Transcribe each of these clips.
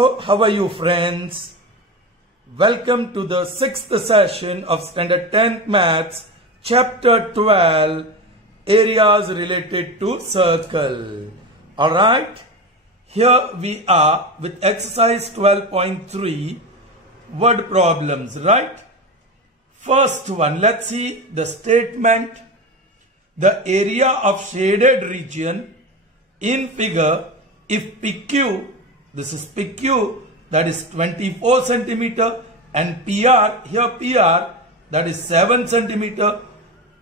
How are you, friends? Welcome to the 6th session of Standard 10th Maths, Chapter 12, Areas Related to Circle. Alright, here we are with exercise 12.3, word problems, right? First one, let's see the statement. The area of shaded region in figure, if PQ, this is PQ, that is 24 centimeter, and PR, here PR, that is 7 centimeter.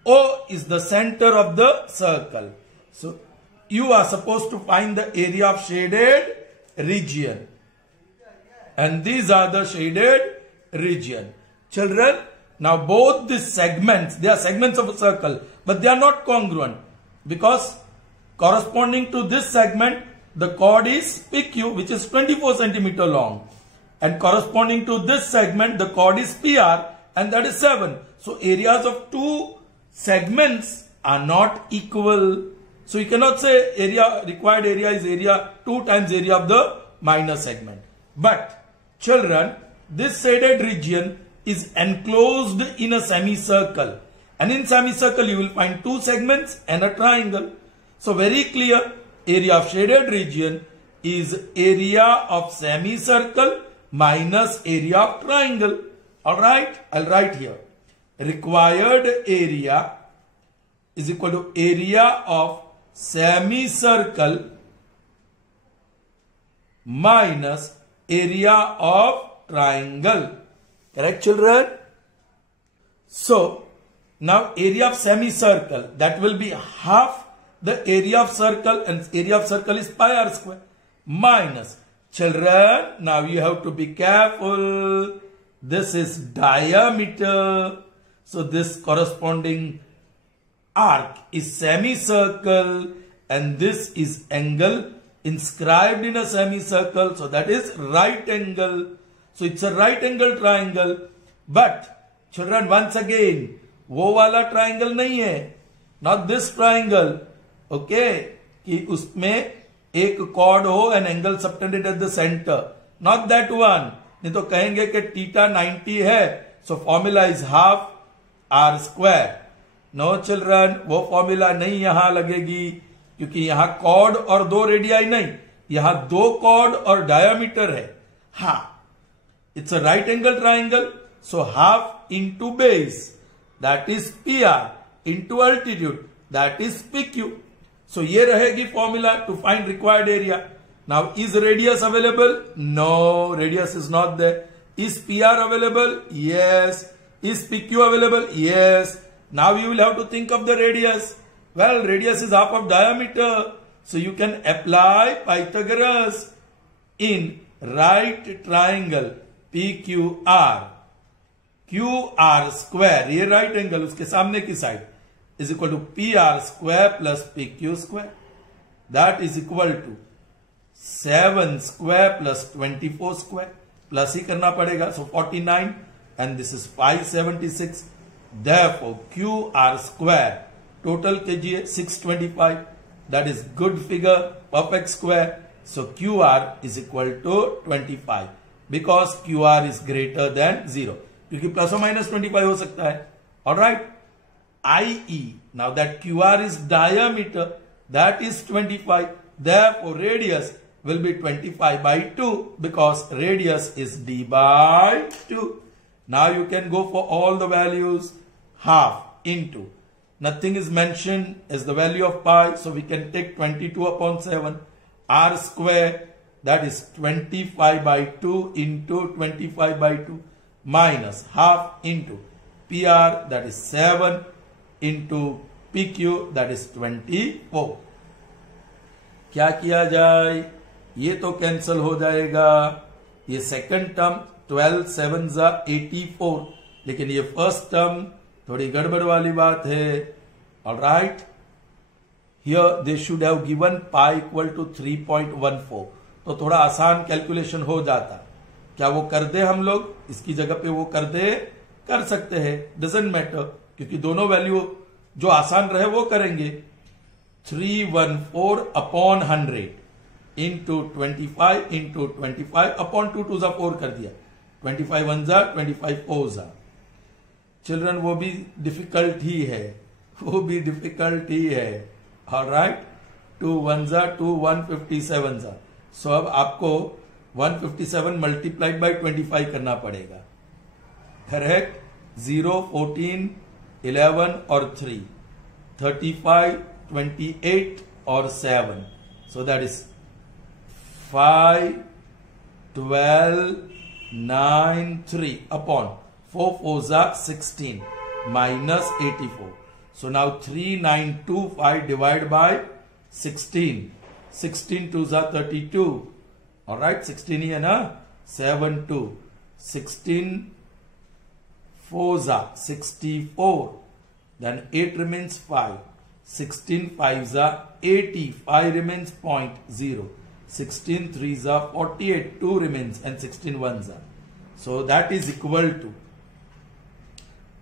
O is the center of the circle. So you are supposed to find the area of shaded region. And these are the shaded region. Children, now both these segments, they are segments of a circle, but they are not congruent, because corresponding to this segment, the chord is PQ, which is 24 centimeter long. And corresponding to this segment, the chord is PR, and that is 7. So areas of two segments are not equal. So you cannot say required area is area 2 times area of the minor segment. But children, this shaded region is enclosed in a semicircle. And in semicircle, you will find two segments and a triangle. So very clear, area of shaded region is area of semicircle minus area of triangle. Alright, I'll write here. Required area is equal to area of semicircle minus area of triangle. Correct, children? So, now area of semicircle, that will be half the area of circle, and area of circle is pi r square, minus, children, now you have to be careful, this is diameter, so this corresponding arc is semicircle, and this is angle inscribed in a semicircle, so that is right angle. So it's a right angle triangle. But children, once again, वो वाला triangle नहीं है, not this triangle. Okay, कि उसमें एक chord हो and angle subtended at the center, not that one. नहीं तो कहेंगे कि theta 90 है, so formula is half r square. No children, वो formula नहीं यहाँ लगेगी, क्योंकि यहाँ chord और दो रेडियाई नहीं, यहाँ दो chord और diameter है. हाँ, it's a right angle triangle, so half into base, that is PR, into altitude, that is PQ. So ये रहेगी formula to find required area. Now is radius available? No, radius is not there. Is PR available? Yes. Is PQ available? Yes. Now you will have to think of the radius. Well, radius is half of diameter, so you can apply Pythagoras in right triangle PQR. QR square, ये right angle उसके सामने की side is equal to PR square plus PQ square. That is equal to 7 square plus 24 square. Plus ही करना पड़ेगा, so 49, and this is 576. Therefore, QR square, total कीजिए 625. That is good figure, perfect square. So QR is equal to 25, because QR is greater than 0. क्योंकि plus or minus 25 हो सकता है. Alright. IE, now that QR is diameter, that is 25. Therefore, radius will be 25 by 2, because radius is d by 2. Now you can go for all the values. Half into, nothing is mentioned as the value of pi, so we can take 22 upon 7. R square, that is 25 by 2 into 25 by 2, minus half into PR, that is 7, into PQ, that is 24. क्या किया जाए? ये तो cancel हो जाएगा. ये second term 12 7 जा 84, लेकिन ये फर्स्ट टर्म थोड़ी गड़बड़ वाली बात है. Alright, here they should have given pi equal to 3.14, तो थोड़ा आसान कैलकुलेशन हो जाता. क्या वो कर दे हम लोग? इसकी जगह पे वो कर दे, कर सकते हैं, डजेंट मैटर, क्योंकि दोनों वैल्यू जो आसान रहे वो करेंगे. 314 अपॉन 100 into 25 into 25 upon 2 2 4 कर दिया. 25 1 जा 25 4 जा. चिल्ड्रन वो भी डिफिकल्ट ही है, वो भी डिफिकल्ट ही है. ऑलराइट, 2 1 जा 2 157 जा. सो अब आपको 157 मल्टीप्लाइड बाई 25 करना पड़ेगा. करेक्ट. 0 14 11 और 3 35 28 और 7. So that is 5 12 9 3 upon 4 4s are 16 minus 84. So now 3925 divided by 16. 16 2s are 32. All right, 16 here na 7 2. 16 4s are 64. Then 8 remains 5. 16 5s are 80. 5 remains 0.0. 16 3s are 48. 2 remains and 16 1s are. So that is equal to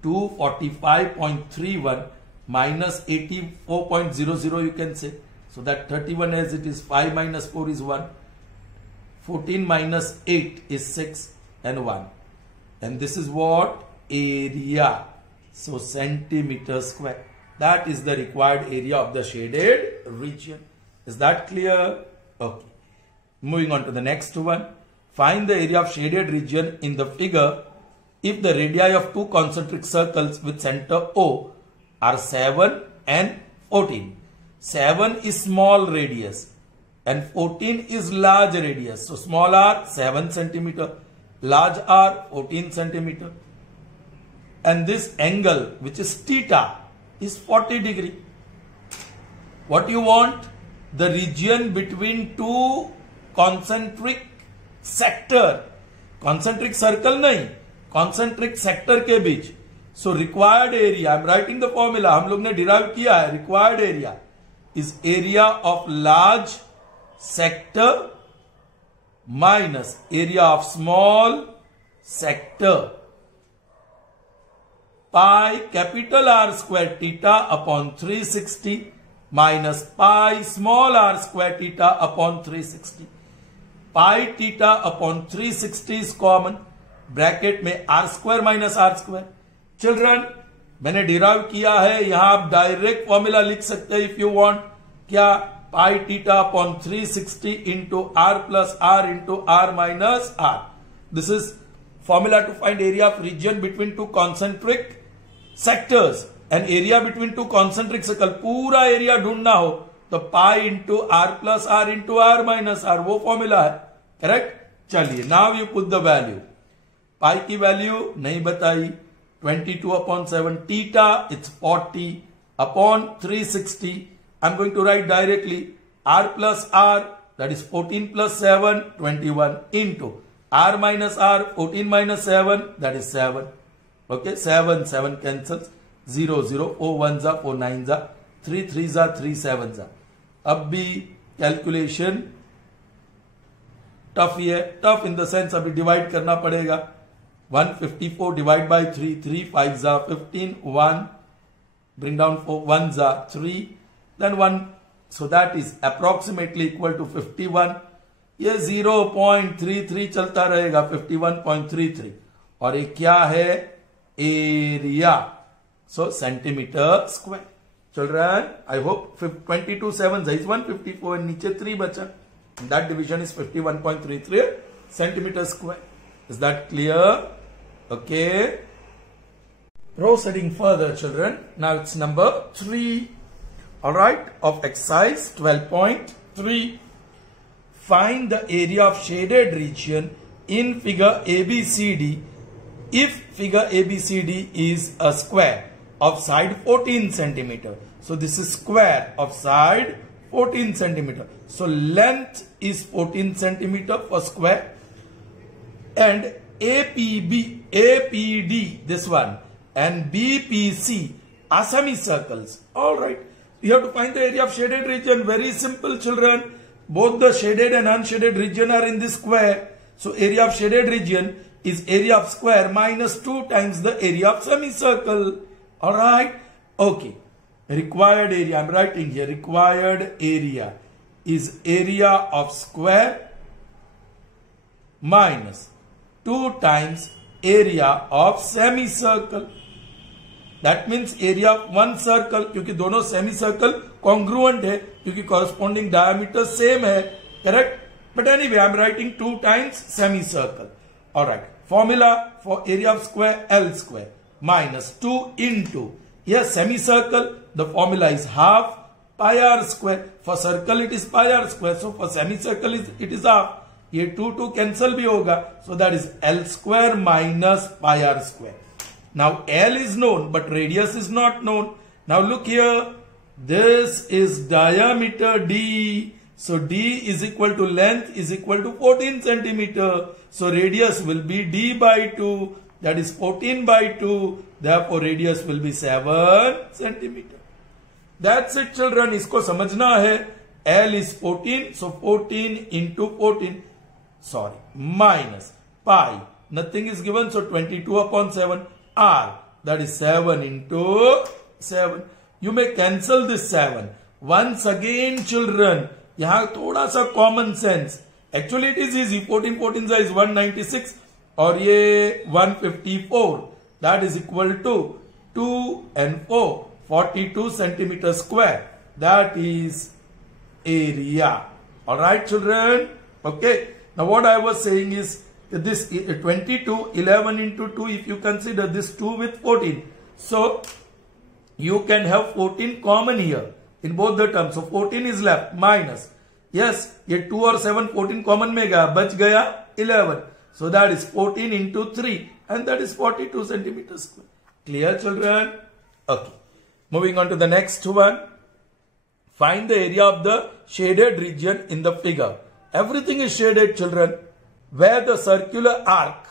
245.31 minus 84.00 you can say. So that 31 as it is, 5 minus 4 is 1. 14 minus 8 is 6 and 1. And this is what? Area. So centimeter square. That is the required area of the shaded region. Is that clear? Okay. Moving on to the next one. Find the area of shaded region in the figure if the radii of two concentric circles with center O are 7 and 14. 7 is small radius and 14 is large radius. So small r 7 centimeter, large r 14 centimeter. And this angle, which is theta, is 40 degree. What you want? The region between two concentric sector. Concentric circle nahi, concentric sector के बीच. So required area, I am writing the formula, हम लोग ने derive किया है. Required area is area of large sector minus area of small sector. Pi capital R square theta upon 360 minus pi small r square theta upon 360. Pi theta upon 360 is common. Bracket में r square minus r square. Children, मैंने derive किया है, यहां आप direct formula लिख सकते हैं if you want. क्या? Pi theta upon 360 into r plus r into r minus r. This is formula to find area of region between two concentric sectors and area between two concentric circle. पूरा area ढूंढना हो तो pi into r plus r into r minus r, वो formula है. Correct. चलिए, now you put the value. Pi की value नहीं बताई. 22 upon 7 theta, it's 40 upon 360. I'm going to write directly r plus r, that is 14 plus 7, 21 into r minus r, 14 minus 7, that is 7. Okay, 7 7 cancels. 0 0 4 1s are 4 9s are 3 3s are 3 7s are. अब भी calculation tough ही है. Tough in the sense अभी divide करना पड़ेगा. 154 divide by 3, 3 5s are 15, 1, bring down 4, 1s are 3, then 1, so that is approximately equal to 51. ये 0.33 चलता रहेगा, 51.33. और ये क्या है? Area. So centimetre square. Children, I hope 22 7 is 154 नीचे 3 बचा. That division is 51.33 centimeter square. Is that clear? Okay. Proceeding further, children. Now it's number 3. Alright, of exercise 12.3. Find the area of shaded region in figure ABCD if figure ABCD is a square of side 14 centimeter. So this is square of side 14 centimeter. So length is 14 centimeter for square. And APD, this one, and BPC are semicircles. All right. You have to find the area of shaded region. Very simple, children. Both the shaded and unshaded region are in this square. So area of shaded region is area of square minus 2 times the area of semicircle. All right. Okay. Required area. I'm writing here. Required area is area of square minus 2 times area of semicircle. That means area of one circle, क्योंकि दोनों semicircle congruent है, क्योंकि corresponding diameter same है, correct? But anyway, I'm writing 2 times semicircle. Alright. Formula for area of square, L square minus 2 into, here semicircle, the formula is half pi r square. For circle it is pi r square. So for semicircle it is half. ये 2 cancel भी होगा. So that is L square minus pi r square. Now L is known, but radius is not known. Now look here. This is diameter D. So D is equal to length is equal to 14 centimeter. So radius will be D by 2. That is 14 by 2. Therefore radius will be 7 centimeter. That's it, children. इसको समझना है. L is 14. So 14 into 14. Sorry. Minus pi. Nothing is given. So 22 upon 7. R. That is 7 into 7. You may cancel this 7. Once again, children, यहाँ थोड़ा सा common sense. Actually it is easy. 14 14 is 196 और ये 154. That is equal to 2 and 4. 42 centimeter square. That is area. Alright, children? Okay. Now what I was saying is this 22, 11 into 2, if you consider this 2 with 14. So you can have 14 common here in both the terms. So 14 is left minus. Yes, ये 2 और 7 14 common में गया, बच गया 11. So that is 14 into 3 and that is 42 centimeters square. Clear, children? Okay. Moving on to the next one. Find the area of the shaded region in the figure. Everything is shaded, children. Where the circular arc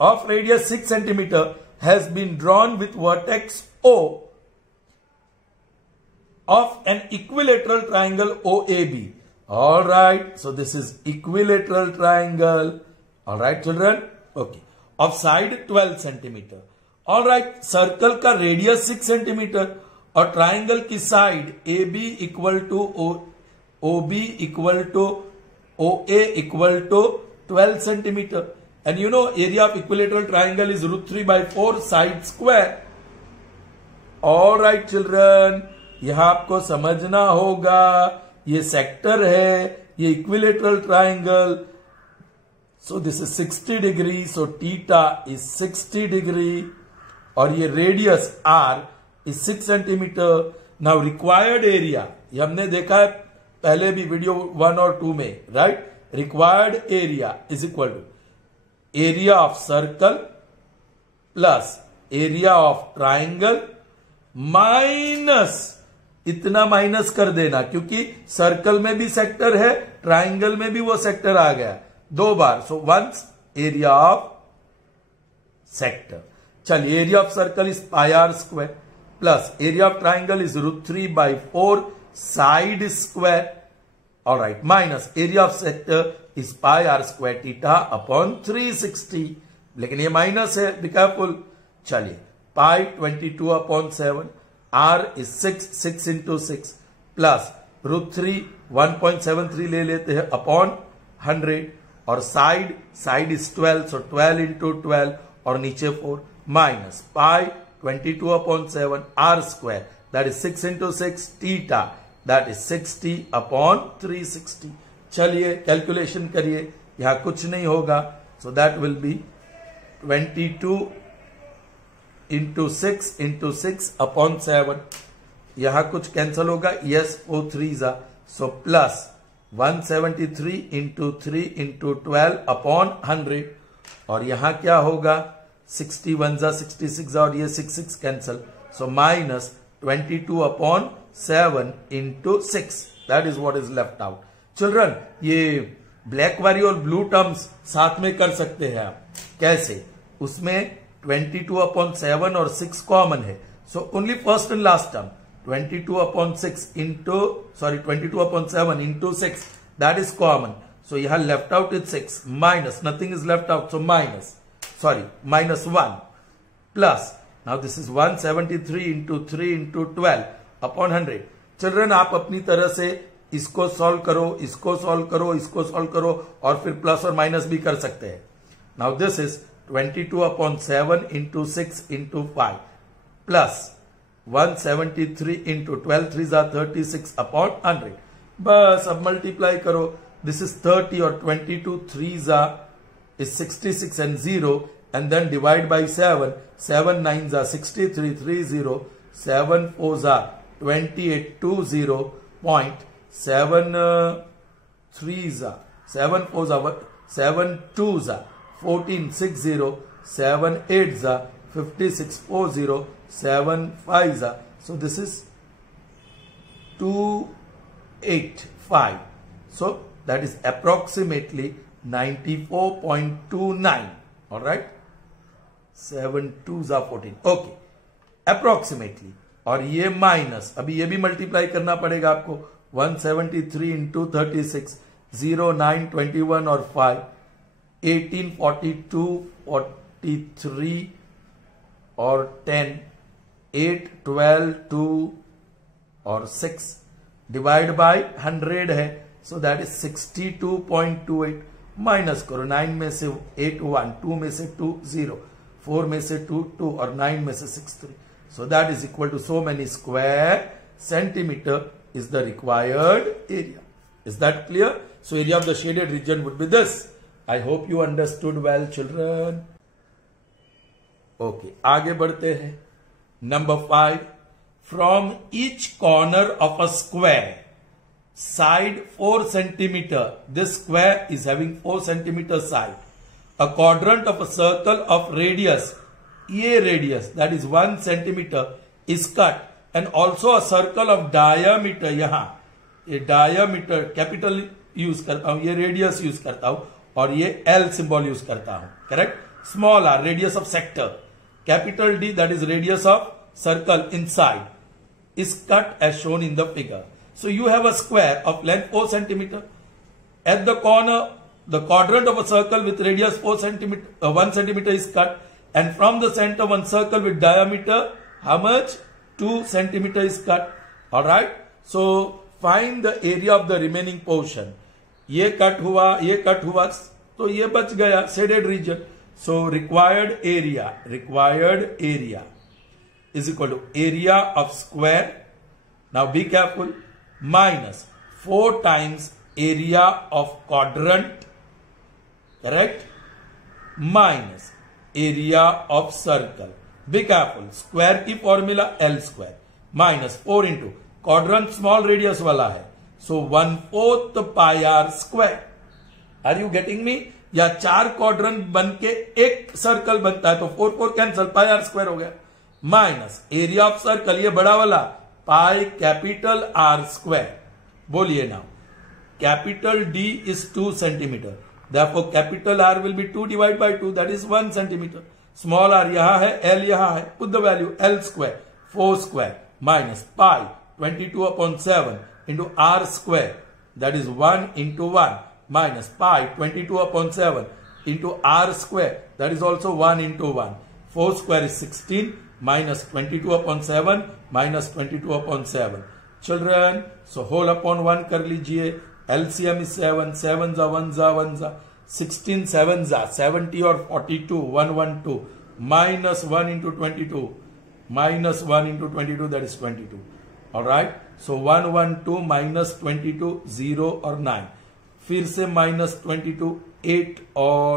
of radius 6 centimeter has been drawn with vertex O of an equilateral triangle OAB. Alright, so this is equilateral triangle. Alright, children? Okay. Of side 12 centimeter. Alright, circle का radius 6 centimeter और triangle की side AB equal to OB equal to OA equal to 12 centimeter. And you know area of equilateral triangle is √3 by 4 side square. Alright, children. यह आपको समझना होगा. ये sector है, ये equilateral triangle. So this is 60 degree. So theta is 60 degree. और ये radius R is 6 centimeter. Now required area. ये हमने देखा है पहले भी वीडियो 1 और 2 में, right? Required area is equal to area of circle plus area of triangle minus, इतना माइनस कर देना क्योंकि सर्कल में भी सेक्टर है, ट्राइंगल में भी वो सेक्टर आ गया 2 बार. So once area of sector. चलिए, area of circle is pi R square plus area of triangle is √3 by 4 side square. Alright, minus area of sector is pi R square theta upon 360. लेकिन ये माइनस है, be careful. चलिए, pi 22 अपॉन 7, R is 6 into 6 plus √3 1.73 ले लेते हैं upon 100 और साइड इज 12, सो 12 into 12 और नीचे 4 माइनस पाई 22 अपॉन 7 R square that is 6 into 6 theta that is 60 upon 360. चलिए कैलकुलेशन करिए, यहां कुछ नहीं होगा. So that will be 22 into 6 upon 7. यहां कुछ कैंसल होगा. yes, 4 3s are. so plus 173 into 3 into 12 upon 100. और यहां क्या होगा, 61 66 और ये 6 cancel. so minus 22 upon 7 into 6. that is what is left out. Children, ये ब्लैक वाली और ब्लू टर्म्स साथ में कर सकते हैं आप. कैसे? उसमें 22 upon 7 और 6 कॉमन है. So only first and last term 22 upon 7 into 6 that is common. So यहां left out is 6 minus nothing is left out. So minus 1 plus now this is 173 into 3 into 12 upon 100. Children, आप अपनी तरह से इसको solve करो, इसको solve करो, इसको सॉल्व करो और फिर प्लस और माइनस भी कर सकते हैं. Now this is 22/7 into 6 into 5 plus 173 into 12 3s are 36/100. बस अब मल्टीप्लाई करो. दिस इज 30 और 22 3s are is 66 and 0 and then divide by 7. 7 9s are 63 30. 7 4s are 28 20.7 3s are 7 4s are 7 2s are 14 60. 7 8s are 56 40. 7 5s are, so this is 285. So that is approximately 94.29. All right. 7 2s are 14. Okay. Approximately. और ये minus, अभी ये भी multiply करना पड़ेगा आपको. 173 into 36, 0 9 21 और 5, 18 42 43 और 10, 8 12 2 और 6 डिवाइड बाय 100 है. So that is 62.28. माइनस करो. 9 में से 8 1, 2 में से 2 0, 4 में से 2 2 और 9 में से 6 3. So that is equal to so many square centimeter is the required area. Is that clear? So area of the shaded region would be this. I hope you understood well, children. Okay, आगे बढ़ते हैं. Number 5. From each corner of a square, side 4 centimeter. This square is having 4 centimeter side. A quadrant of a circle of radius, ये radius, that is 1 centimeter, is cut, and also a circle of diameter. यहाँ ये diameter capital use करता हूं, ये radius use करता हूं और ये L सिंबल यूज करता हूं. Correct. Small r radius of sector, capital D that is radius of circle inside is cut as shown in the figure. So you have a square of length 4 centimeter. At the corner, the quadrant of a circle with radius 4 centimeter, 1 centimeter is cut, and from the center one circle with diameter how much? 2 centimeter is cut. All right. So find the area of the remaining portion. ये cut हुआ तो ये बच गया shaded region. So required area is equal to area of square. Now be careful. Minus 4 times area of quadrant. Correct. Minus area of circle. Be careful. Square की formula L square. Minus 4 into quadrant small radius वाला है. So 1/4 pi r square. Are you getting me? या 4 quadrant बन के एक circle बनता है तो 4 4 कैंसल, पाई आर स्क्वायर हो गया. माइनस एरिया ऑफ सर्कल ये बड़ा वाला पाई कैपिटल आर स्क्वायर. बोलिए now. Capital D is 2 centimetre. Therefore capital R will be 2 divided by 2, that is 1 centimeter. Small r यहां है, L यहां है. Put the value L square 4 square minus pi 22/7 into R square, that is 1 into 1 minus pi 22/7 into R square, that is also 1 into 1. 4 square is 16 minus 22/7 minus 22/7. Children, so whole upon 1 कर लीजिए. LCM is 7, 7 जा 1 जा 1 जा 16 7 जा 70 और 42 112 minus 1 into 22 minus 1 into 22, that is 22. All right. So 112 minus 22 0 और 9. फिर से minus 22 8 और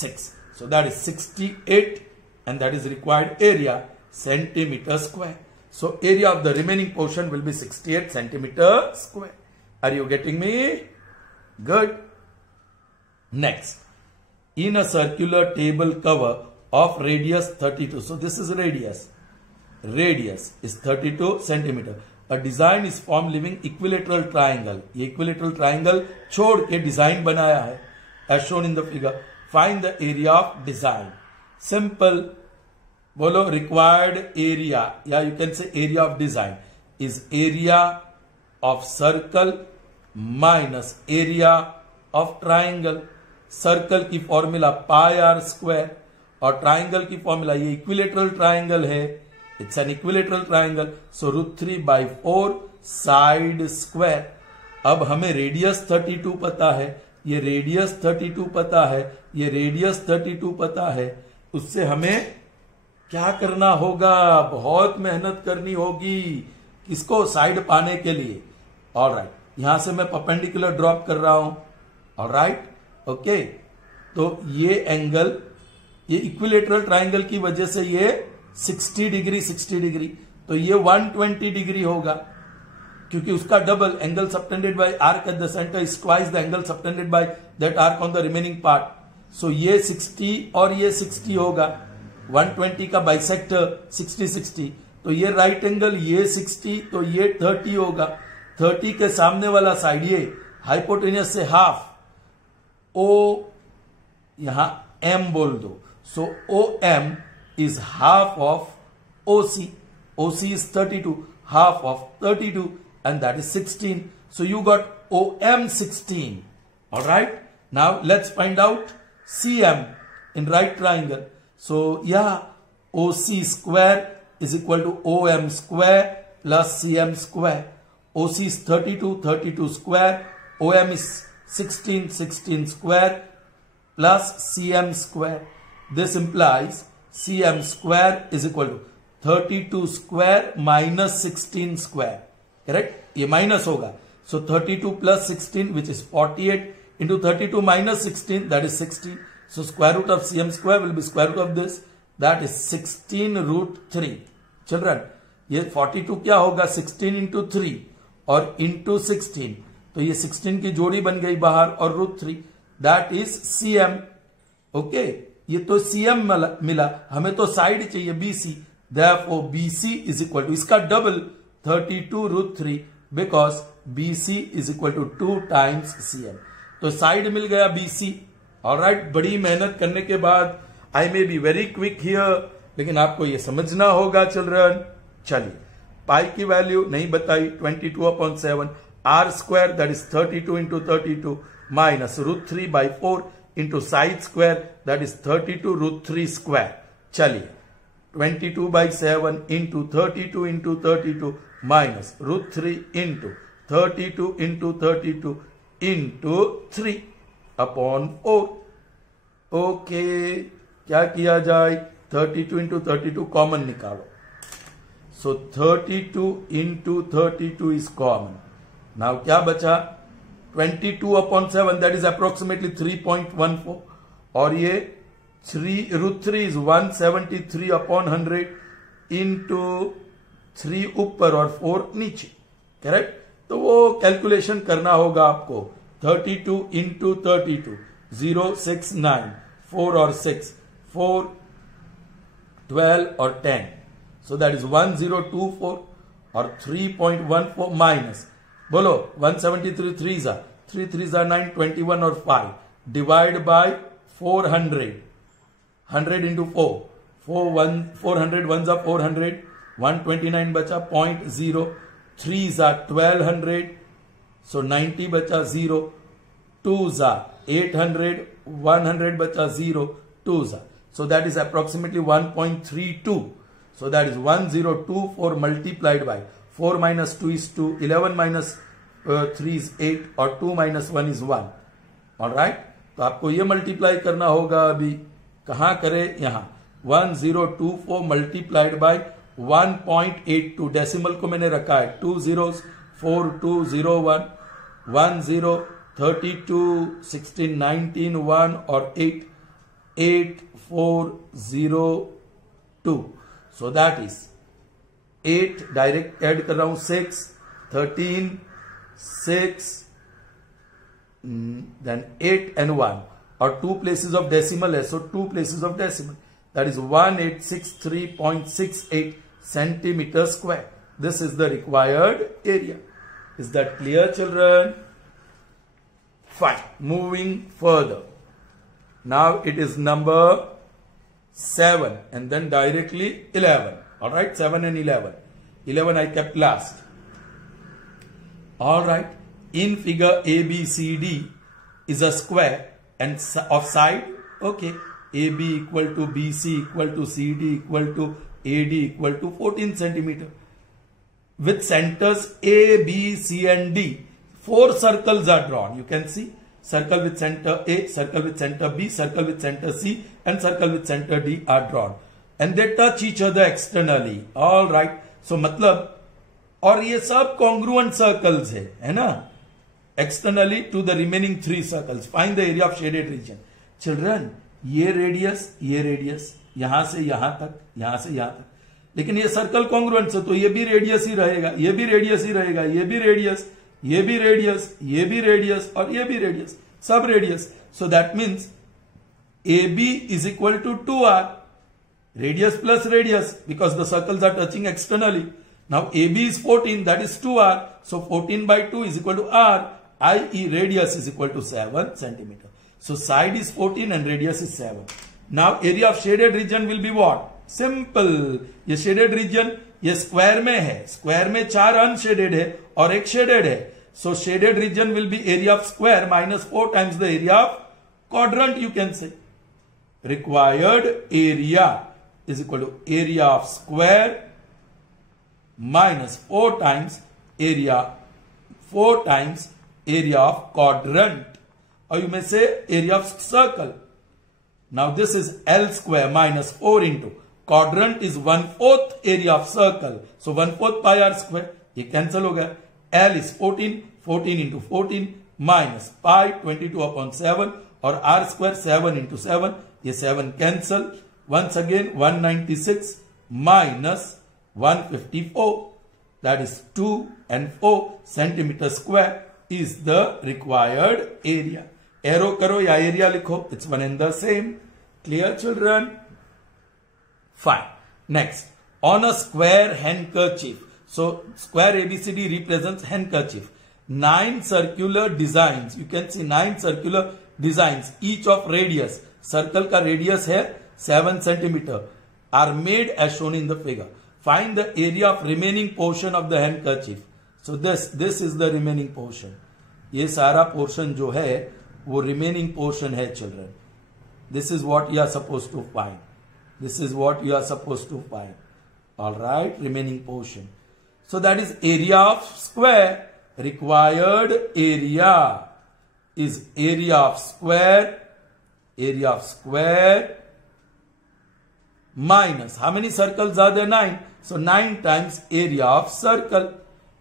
6. So that is 68 and that is required area centimeter square. So area of the remaining portion will be 68 centimeter square. Are you getting me? Good. Next, in a circular table cover of radius 32. So this is radius. Radius is 32 centimeter. A design is formed leaving equilateral triangle. ये equilateral triangle छोड़ के design बनाया है. As shown in the figure. Find the area of design. Simple. बोलो required area. Yeah, you can say area of design is area of circle minus area of triangle. Circle की formula pi R square और triangle की formula ये equilateral triangle है. It's an equilateral triangle. So √3/4 side square. अब हमें radius 32 पता है, ये रेडियस 32 पता है, ये रेडियस 32 पता है। उससे हमें क्या करना होगा? बहुत मेहनत करनी होगी। किसको? साइड पाने के लिए। ऑलराइट, यहां से मैं परपेंडिकुलर ड्रॉप कर रहा हूं। Alright, okay. तो ये एंगल, ये इक्विलेटरल ट्राइंगल की वजह से ये 60 डिग्री 60 डिग्री, तो ये 120 डिग्री होगा, क्योंकि उसका double angle subtended by arc at the centre is twice the angle subtended by that arc on the remaining part. So ये 60 और ये 60 होगा, 120 का बाइसेक्टर 60 60, तो ये राइट एंगल, ये 60, तो ये 30 होगा। 30 के सामने वाला साइड ये हाइपोटेनियस से हाफ, ओ यहां एम बोल दो। So O M is half of OC. OC is 32, half of 32, and that is 16. So you got OM 16. All right. Now let's find out CM in right triangle. So yeah, OC square is equal to OM square plus CM square. OC is 32, 32 square. OM is 16, 16 square plus CM square. This implies CM square is equal to 32 square minus 16 square. Correct? ये minus होगा. So 32 plus 16, which is 48, into 32 minus 16, that is 16. So square root of CM square will be square root of this, that is 16 root 3. Children, ये 42 क्या होगा? 16 into 3 और into 16. तो ये 16 की जोड़ी बन गई बाहर और root 3, that is CM. Okay? ये तो CM मिला, हमें तो साइड चाहिए BC. Therefore BC is equal to, इसका double 32 root 3, because BC is equal to 2 times CM. तो साइड मिल गया BC. ऑलराइट, बड़ी मेहनत करने के बाद, I may be very quick here, लेकिन आपको ये समझना होगा चिल्ड्रन। चलिए, पाई की वैल्यू नहीं बताई, 22/7, R square that is 32 into 32 minus root 3 by 4 into side square that is 32 root 3 square. चलिए, 22/7 into 32 into 32 minus root 3 into 32 into 32 into 3 upon 4. Okay, क्या किया जाए? 32 into 32 कॉमन निकालो. So 32 into 32 is common. Now क्या बचा? 22/7, that is approximately 3.14, और ये 3 root 3 is 173/100 into 3 ऊपर और 4 नीचे. करेक्ट? तो वो कैलकुलेशन करना होगा आपको. 32 into 32, 0, 6, 9, 4 और 6, 4, 12 और 10. So that is 1024 और 3.14 माइनस, बोलो 173 3s are 3 3s are 9, 21 और 5 divide by 400. 100 into 4, 400 ones are 400, 129 बचा 0.0, 3s are 1200, so 90 बचा 0, 2s are 800, 100 बचा 0, 2s are, so that is approximately 1.32. So that is 1024 multiplied by 4 minus 2 is 2, 11 minus 3 is 8 और 2 minus 1 is 1. Alright, तो आपको ये multiply करना होगा. अभी कहां करें? यहां 1024 मल्टीप्लाइड बाय 1.82, डेसिमल को मैंने रखा है 2 zeros, 4201, 10, 32, 16, 19, 1 और 8, 8402. So that is 8 direct add कर रहा हूं, 6, 13, 6, then 8 and 1, और 2 places of decimal है, so 2 places of decimal, that is 1863.68 centimeter square. This is the required area. Is that clear, children? Fine. Moving further. Now it is number 7 and then directly 11. Alright, 7 and 11. 11 I kept last. Alright, in figure ABCD is a square and of side, okay, AB equal to BC equal to CD equal to AD equal to 14 centimeter. With centers A, B, C and D, 4 circles are drawn. You can see circle with center A, circle with center B, circle with center C, and circle with center D are drawn. And they touch each other externally. All right. So मतलब और ये सब congruent circles है ना? Externally to the remaining 3 circles. Find the area of shaded region. Children, ये radius, यहां से यहां तक, यहां से यहां तक. लेकिन ये सर्कल कॉन्ग्रुएंट है, तो ये भी रेडियस ही रहेगा, ये भी रेडियस ही रहेगा, ये भी रेडियस, ये भी रेडियस, ये भी रेडियस और ये भी रेडियस, सब radius. So that means AB is equal to 2R. Radius plus radius, because the circles are touching externally. Now AB is 14, that is 2R. So 14 by 2 is equal to R, i.e. radius is equal to 7 centimeter. So side is 14 and radius is 7. Now area of shaded region will be what? Simple. ये shaded region ये square में है. Square में 4 unshaded है और एक shaded है. So shaded region will be area of square minus 4 times the area of quadrant, you can say. Required area is equal to area of square minus 4 times area of quadrant. Or you may say area of circle. Now this is L square minus 4 into quadrant is 1/4 area of circle. So 1/4 pi r square. ये cancel हो गया. L is 14 into 14 minus pi 22 upon 7 और r square 7 into 7. ये 7 cancel. Once again 196 minus 154. That is 2 and 4 centimeter square is the required area. Arrow करो या area लिखो. It's one and the same. Clear, children? Fine. Next, on a square handkerchief. So square ABCD represents handkerchief. 9 circular designs. You can see 9 circular designs, each of radius. Circle का radius है 7 centimeter. Are made as shown in the figure. Find the area of remaining portion of the handkerchief. So this is the remaining portion. ये सारा portion जो है वो remaining portion है, children. This is what you are supposed to find. This is what you are supposed to find. All right, remaining portion. So that is area of square. Required area is area of square minus how many circles are there? 9. So 9 times area of circle.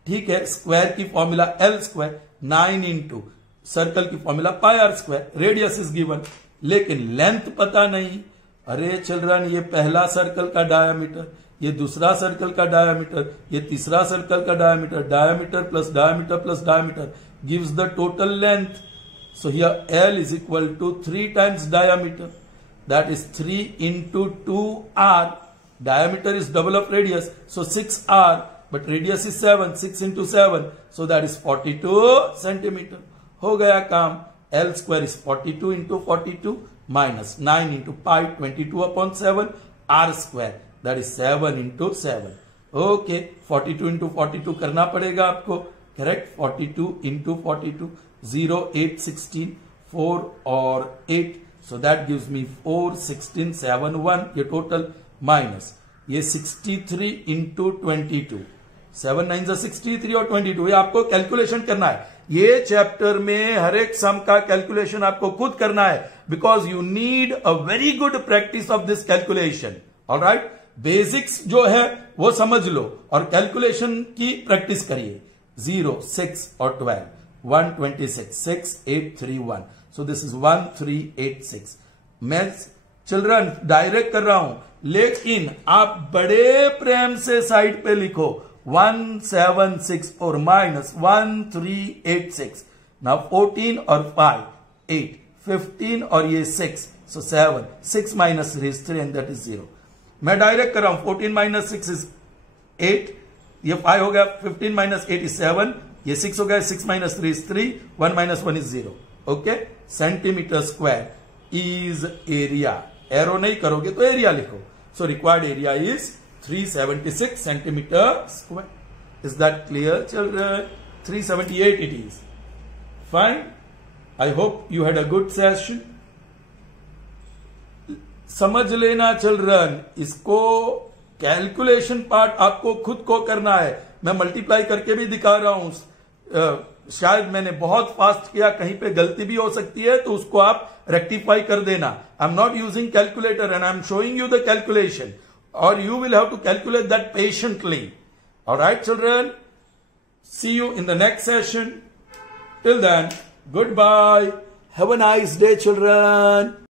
ठीक है, square की formula L square, 9 into circle की formula pi R square. Radius is given, लेकिन length पता नहीं. अरे children, ये पहला सर्कल का डायामीटर, ये दूसरा सर्कल का डायामीटर, ये तीसरा सर्कल का diameter, diameter plus diameter plus diameter gives the total length. So here L is equal to 3 times diameter. That is 3 into 2R. Diameter is double of radius, so 6R, but radius is 7, 6 into 7, so that is 42 centimeter. हो गया काम. L square is 42 into 42 minus 9 into pi 22 upon 7 R square, that is 7 into 7. Okay, 42 into 42 करना पड़ेगा आपको. Correct. 42 into 42, 0, 8, 16, 4 और 8. So that gives me 4, 16, 7, 1. ये total minus ये 63 into 22. 7 9 से 63 और 22. ये आपको कैलकुलेशन करना है. ये चैप्टर में हर एक सम का कैलकुलेशन आपको खुद करना है, because you need a very good practice of this calculation. Alright, basics जो है वो समझ लो और कैलकुलेशन की प्रैक्टिस करिए. 0, 6 और 12, 126, 6, 8, 3, 1. So this is 1386. मैं चिल्ड्रन डायरेक्ट कर रहा हूं, लेकिन आप बड़े प्रेम से साइड पे लिखो 1764 minus 1386. Now 14 और 5, 8, 15 और ये 6, so 7. 6 minus 3 is 3 and that is 0. मैं डायरेक्ट कर रहा हूं. 14 minus 6 is 8, ये 5 हो गया. 15 minus 8 is 7, ये 6 हो गया. 6 minus 3 is 3, 1 minus 1 is 0. Okay, centimetre square is area. Arrow नहीं करोगे तो एरिया लिखो. So required area is 376 centimetre square. Is that clear children? 378 it is. Fine. I hope you had a good session. समझ लेना children, इसको calculation part आपको खुद को करना है. मैं मल्टीप्लाई करके भी दिखा रहा हूं शायद मैंने बहुत फास्ट किया, कहीं पे गलती भी हो सकती है, तो उसको आप रेक्टिफाई कर देना. I am not using calculator and I am showing you the calculation, और you will have to calculate that patiently. Alright children, see you in the next session. Till then, goodbye. Have a nice day, children.